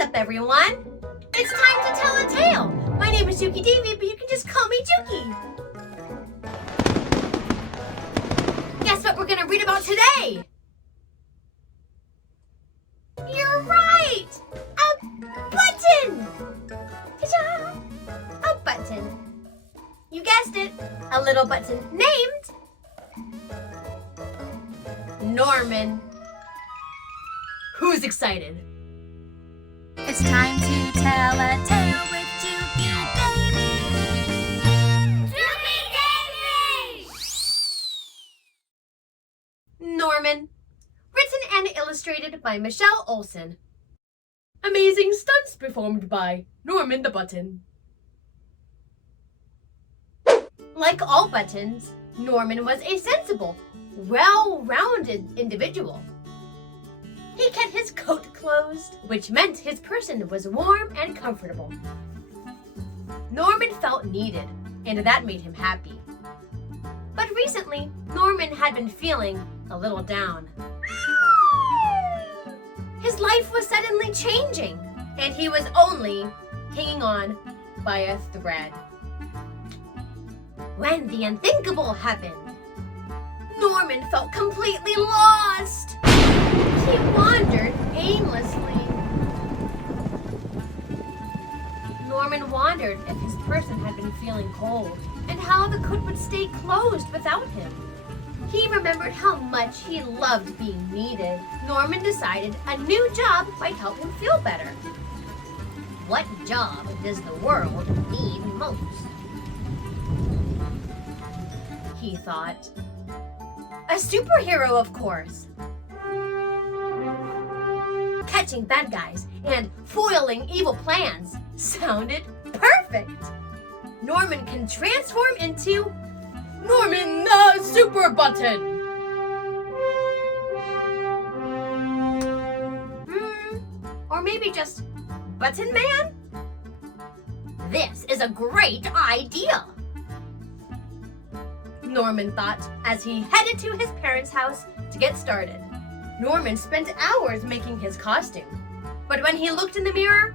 up, everyone? It's time to tell a tale. My name is Jukie Davie, but you can just call me Jukie. Guess what we're going to read about today? You're right! A button! Ta-da! A button. You guessed it, a little button named Norman. Who's excited? It's time to tell a tale with Jukie Davie. Jukie Davie! Norman. Written and illustrated by Michelle Olson. Amazing stunts performed by Norman the Button. Like all buttons, Norman was a sensible, well-rounded individual. He kept his coat closed, which meant his person was warm and comfortable. Norman felt needed, and that made him happy. But recently, Norman had been feeling a little down. His life was suddenly changing, and he was only hanging on by a thread. When the unthinkable happened, Norman felt completely lost. He wandered aimlessly. Norman wondered if his person had been feeling cold and how the coat would stay closed without him. He remembered how much he loved being needed. Norman decided a new job might help him feel better. What job does the world need most? He thought. A superhero, of course. Catching bad guys and foiling evil plans sounded perfect. Norman can transform into Norman the Super Button. Or maybe just Button Man? This is a great idea, Norman thought as he headed to his parents' house to get started. Norman spent hours making his costume, but when he looked in the mirror,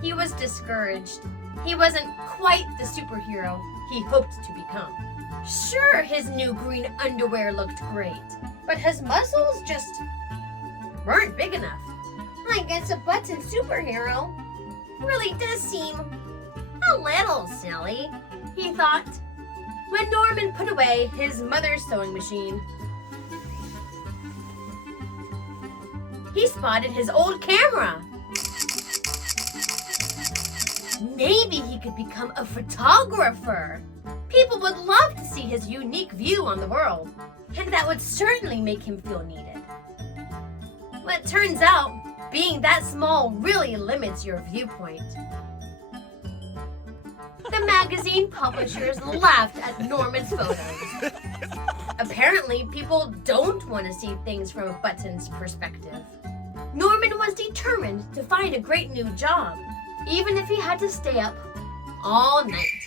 he was discouraged. He wasn't quite the superhero he hoped to become. Sure, his new green underwear looked great, but his muscles just weren't big enough. I guess a button superhero really does seem a little silly, he thought. When Norman put away his mother's sewing machine, he spotted his old camera. Maybe he could become a photographer. People would love to see his unique view on the world, and that would certainly make him feel needed. But it turns out, being that small really limits your viewpoint. The magazine publishers laughed at Norman's photos. Apparently, people don't want to see things from a button's perspective. Norman was determined to find a great new job, even if he had to stay up all night.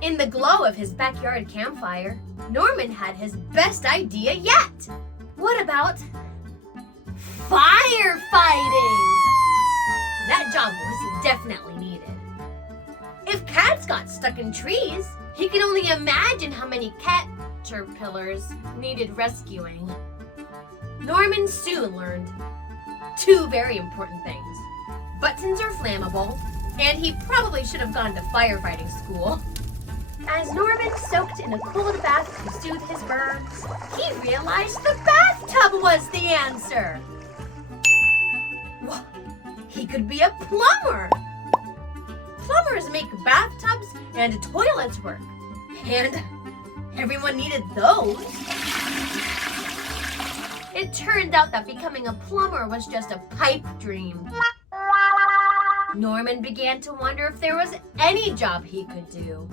In the glow of his backyard campfire, Norman had his best idea yet. What about firefighting? That job was definitely needed. If cats got stuck in trees, he could only imagine how many caterpillars needed rescuing. Norman soon learned two very important things. Buttons are flammable, and he probably should have gone to firefighting school. As Norman soaked in a cold bath to soothe his burns, he realized the bathtub was the answer. Well, he could be a plumber. Plumbers make bathtubs and toilets work, and everyone needed those. It turned out that becoming a plumber was just a pipe dream. Norman began to wonder if there was any job he could do.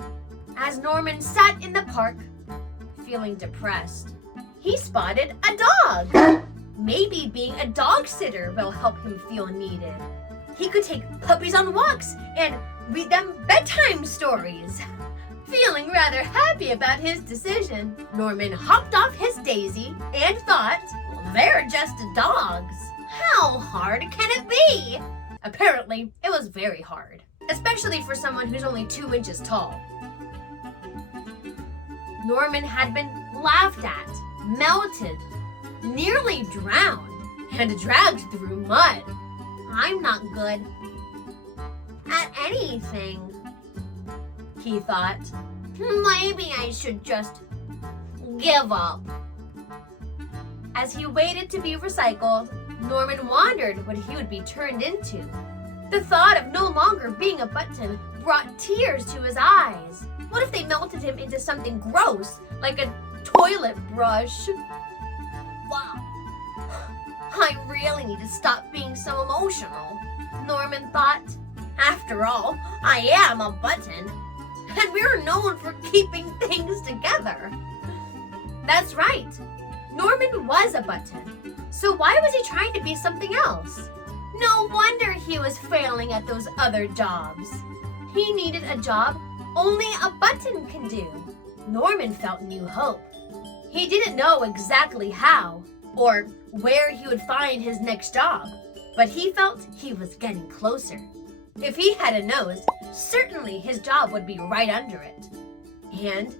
As Norman sat in the park, feeling depressed, he spotted a dog. Maybe being a dog sitter will help him feel needed. He could take puppies on walks and read them bedtime stories. Feeling rather happy about his decision, Norman hopped off his daisy and thought, well, they're just dogs. How hard can it be? Apparently, it was very hard, especially for someone who's only 2 inches tall. Norman had been laughed at, melted, nearly drowned, and dragged through mud. I'm not good at anything, he thought. Maybe I should just give up. As he waited to be recycled, Norman wondered what he would be turned into. The thought of no longer being a button brought tears to his eyes. What if they melted him into something gross, like a toilet brush? Wow. I really need to stop being so emotional, Norman thought. After all, I am a button, and we're known for keeping things together. That's right. Norman was a button. So why was he trying to be something else? No wonder he was failing at those other jobs. He needed a job only a button can do. Norman felt new hope. He didn't know exactly how or where he would find his next job, but he felt he was getting closer. If he had a nose, certainly his job would be right under it. And,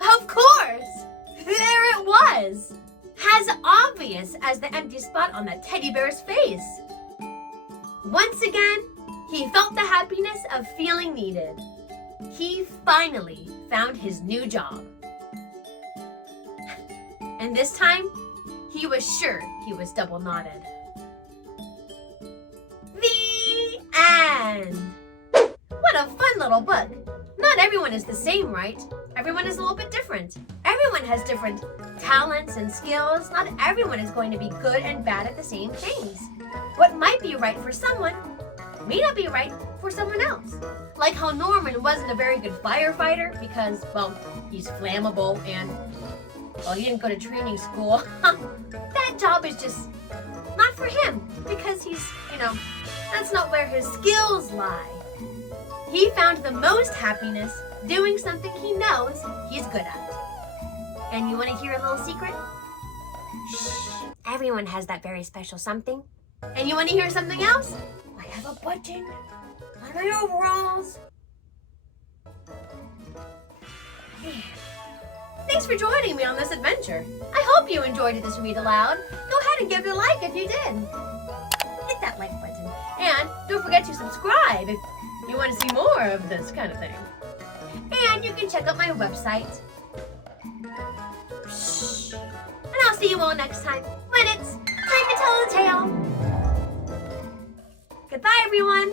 of course, there it was! As obvious as the empty spot on that teddy bear's face. Once again, he felt the happiness of feeling needed. He finally found his new job. And this time, he was sure he was double knotted. The end! What a fun little book. Not everyone is the same, right? Everyone is a little bit different. Everyone has different talents and skills. Not everyone is going to be good and bad at the same things. What might be right for someone may not be right for someone else. Like how Norman wasn't a very good firefighter because, well, he's flammable and, well, he didn't go to training school. That job is just not for him because he's, that's not where his skills lie. He found the most happiness doing something he knows he's good at. And you want to hear a little secret? Shh. Everyone has that very special something. And you want to hear something else? I have a button on my overalls. Yeah. Thanks for joining me on this adventure. I hope you enjoyed this read aloud. Go ahead and give it a like if you did. Hit that like button. And don't forget to subscribe if you want to see more of this kind of thing. And you can check out my website. Shh. And I'll see you all next time when it's time to tell a tale. Goodbye, everyone.